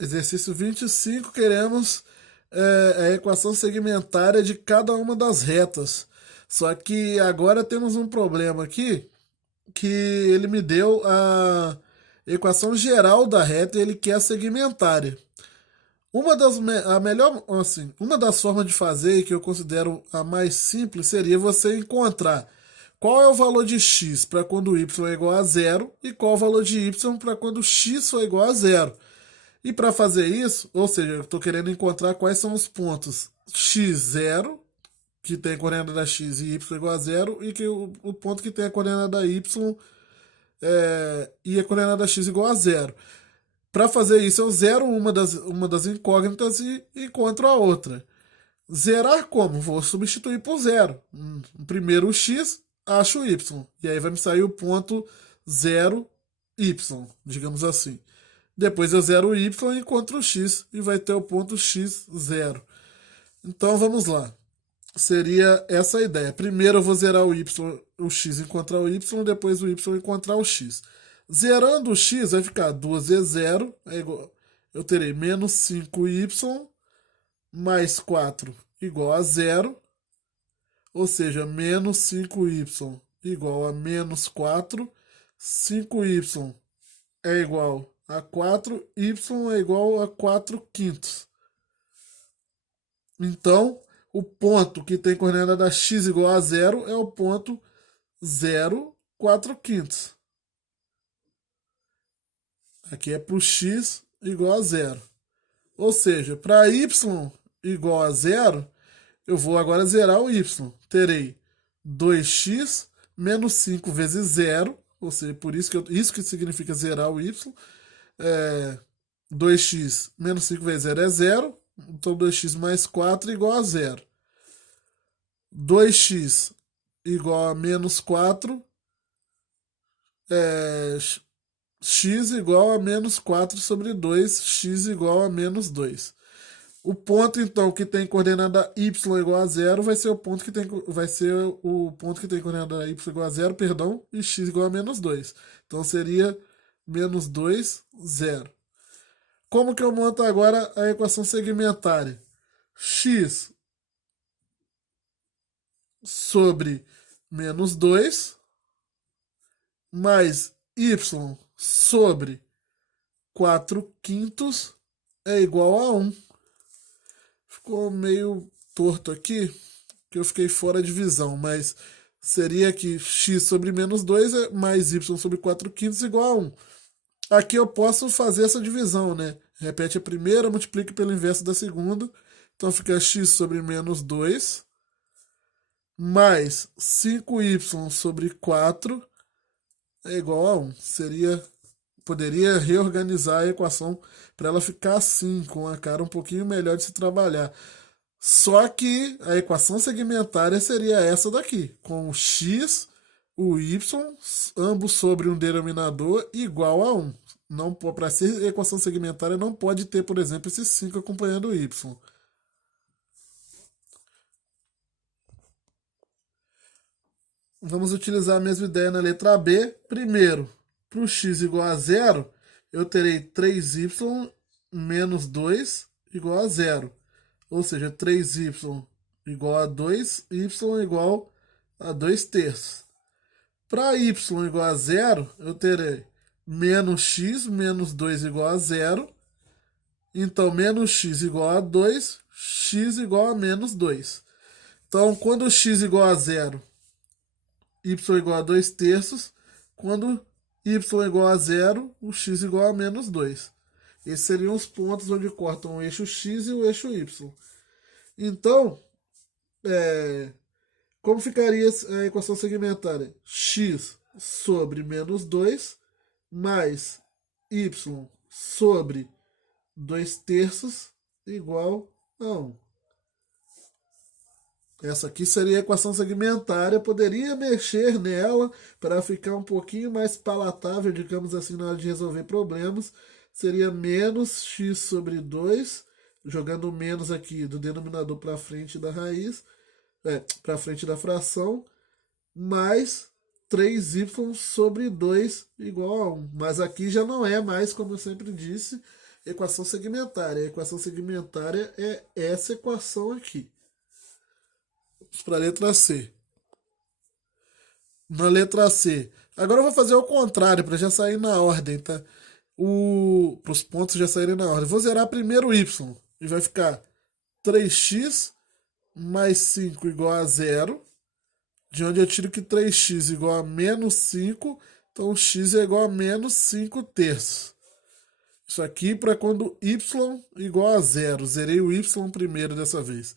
Exercício 25, queremos a equação segmentária de cada uma das retas. Só que agora temos um problema aqui, que ele me deu a equação geral da reta e ele quer a segmentária. Uma das formas de fazer e que eu considero a mais simples seria você encontrar qual é o valor de x para quando y é igual a zero e qual é o valor de y para quando x for igual a zero. E para fazer isso, ou seja, eu estou querendo encontrar quais são os pontos x0, que tem a coordenada da x e y igual a zero, e que o ponto que tem a coordenada da y e a coordenada da x igual a zero. Para fazer isso, eu zero uma das incógnitas e encontro a outra. Zerar como? Vou substituir por zero. Primeiro o x, acho o y. E aí vai me sair o ponto 0, y, digamos assim. Depois eu zero o y e encontro o x e vai ter o ponto x0. Então vamos lá. Seria essa a ideia. Primeiro eu vou zerar o x encontrar o y, depois o y encontrar o x. Zerando o x vai ficar 2 vezes 0 é igual. Eu terei menos 5y mais 4 igual a zero. Ou seja, menos 5y igual a menos 4. 5y é igual a 4, y é igual a 4 quintos. Então, o ponto que tem coordenada x igual a zero é o ponto 0, 4 quintos. Aqui é para o x igual a zero. Ou seja, para y igual a zero, eu vou agora zerar o y. Terei 2x menos 5 vezes zero, ou seja, por isso isso que significa zerar o y. 2x menos 5 vezes zero é zero, então 2x mais 4 igual a zero. 2x igual a menos 4, x igual a menos 4 sobre 2, x igual a menos 2. O ponto, então, que tem coordenada y igual a zero vai ser o ponto que tem, coordenada y igual a zero, perdão, e x igual a menos 2. Então seria menos 2, 0. Como que eu monto agora a equação segmentária? X sobre menos 2 mais y sobre 4 quintos é igual a 1. Ficou meio torto aqui, que eu fiquei fora de visão, mas seria que x sobre menos 2 é mais y sobre 4 quintos igual a 1. Aqui eu posso fazer essa divisão, né? Repete a primeira, multiplique pelo inverso da segunda. Então fica x sobre menos 2 mais 5y sobre 4 é igual a 1. Poderia reorganizar a equação para ela ficar assim, com a cara um pouquinho melhor de se trabalhar. Só que a equação segmentária seria essa daqui, com o x, o y, ambos sobre um denominador igual a 1. Não, para ser equação segmentária não pode ter, por exemplo, esse 5 acompanhando o y. Vamos utilizar a mesma ideia na letra B. Primeiro, para o x igual a zero, eu terei 3y menos 2 igual a zero. Ou seja, 3y igual a 2, y igual a 2 terços. Para y igual a zero, eu terei menos x menos 2 igual a zero. Então, menos x igual a 2, x igual a menos 2. Então, quando x igual a zero, y igual a 2 terços. Quando y igual a zero, o x igual a menos 2. Esses seriam os pontos onde cortam o eixo x e o eixo y. Então, como ficaria a equação segmentária? X sobre menos 2 mais y sobre 2 terços igual a 1. Essa aqui seria a equação segmentária. Poderia mexer nela para ficar um pouquinho mais palatável, digamos assim, na hora de resolver problemas. Seria menos x sobre 2, jogando o menos aqui do denominador para frente da raiz, para frente da fração, mais 3y sobre 2 igual a 1. Mas aqui já não é mais, como eu sempre disse, equação segmentária. A equação segmentária é essa equação aqui. Vamos para a letra C. Na letra C. Agora eu vou fazer o contrário, para já sair na ordem, tá? Para os pontos já saírem na ordem. Vou zerar primeiro o y. E vai ficar 3x mais 5 igual a 0. De onde eu tiro que 3x igual a menos 5. Então x é igual a menos 5 terços. Isso aqui para quando y igual a 0. Zerei o y primeiro dessa vez.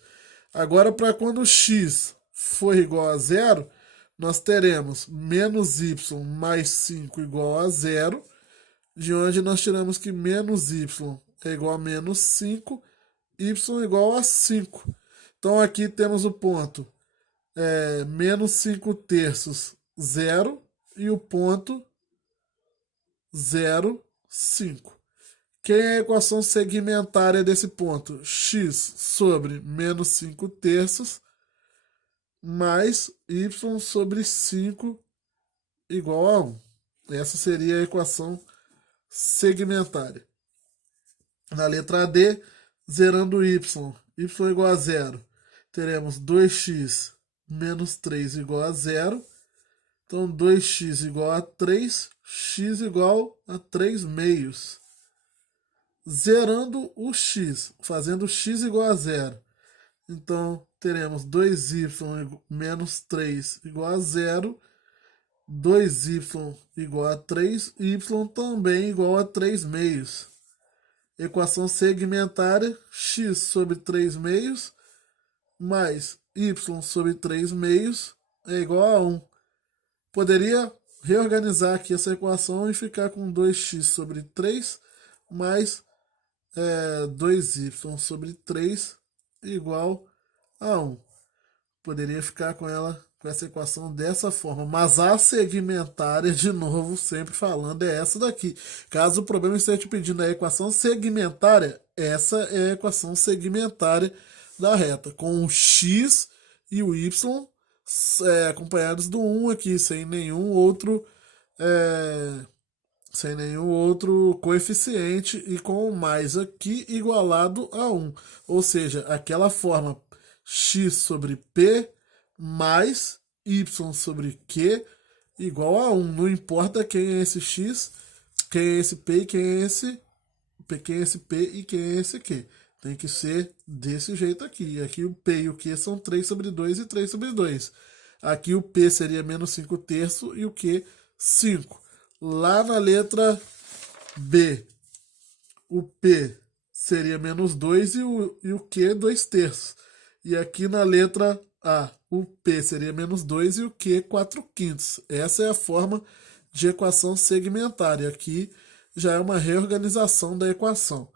Agora para quando x for igual a 0, nós teremos menos y mais 5 igual a 0. De onde nós tiramos que menos y é igual a menos 5, y igual a 5. Então aqui temos o ponto menos 5 terços, 0, e o ponto 0, 5. Quem é a equação segmentária desse ponto? X sobre menos 5 terços mais y sobre 5 igual a 1. Essa seria a equação segmentária. Na letra D, zerando y igual a 0, teremos 2x menos 3 igual a 0. Então, 2x igual a 3, x igual a 3 meios. Zerando o x, fazendo x igual a 0. Então, teremos 2y menos 3 igual a 0, 2y igual a 3, y também igual a 3 meios. Equação segmentária, x sobre 3 meios mais y sobre 3 meios é igual a 1. Poderia reorganizar aqui essa equação e ficar com 2x sobre 3 mais 2y sobre 3 igual a 1. Poderia ficar com essa equação dessa forma, mas a segmentária, de novo, sempre falando, é essa daqui. Caso o problema esteja te pedindo a equação segmentária, essa é a equação segmentária da reta, com o x e o y acompanhados do 1 aqui, sem nenhum outro coeficiente, e com o mais aqui igualado a 1. Ou seja, aquela forma x sobre p mais y sobre q igual a 1. Não importa quem é esse x, quem é esse p e quem é esse p e quem é esse q. Tem que ser desse jeito aqui. Aqui o p e o q são 3 sobre 2 e 3 sobre 2. Aqui o p seria menos 5 terços e o q 5. Lá na letra B, o P seria menos 2 e o Q 2 terços. E aqui na letra A, o P seria menos 2 e o Q 4 quintos. Essa é a forma de equação segmentária. Aqui já é uma reorganização da equação.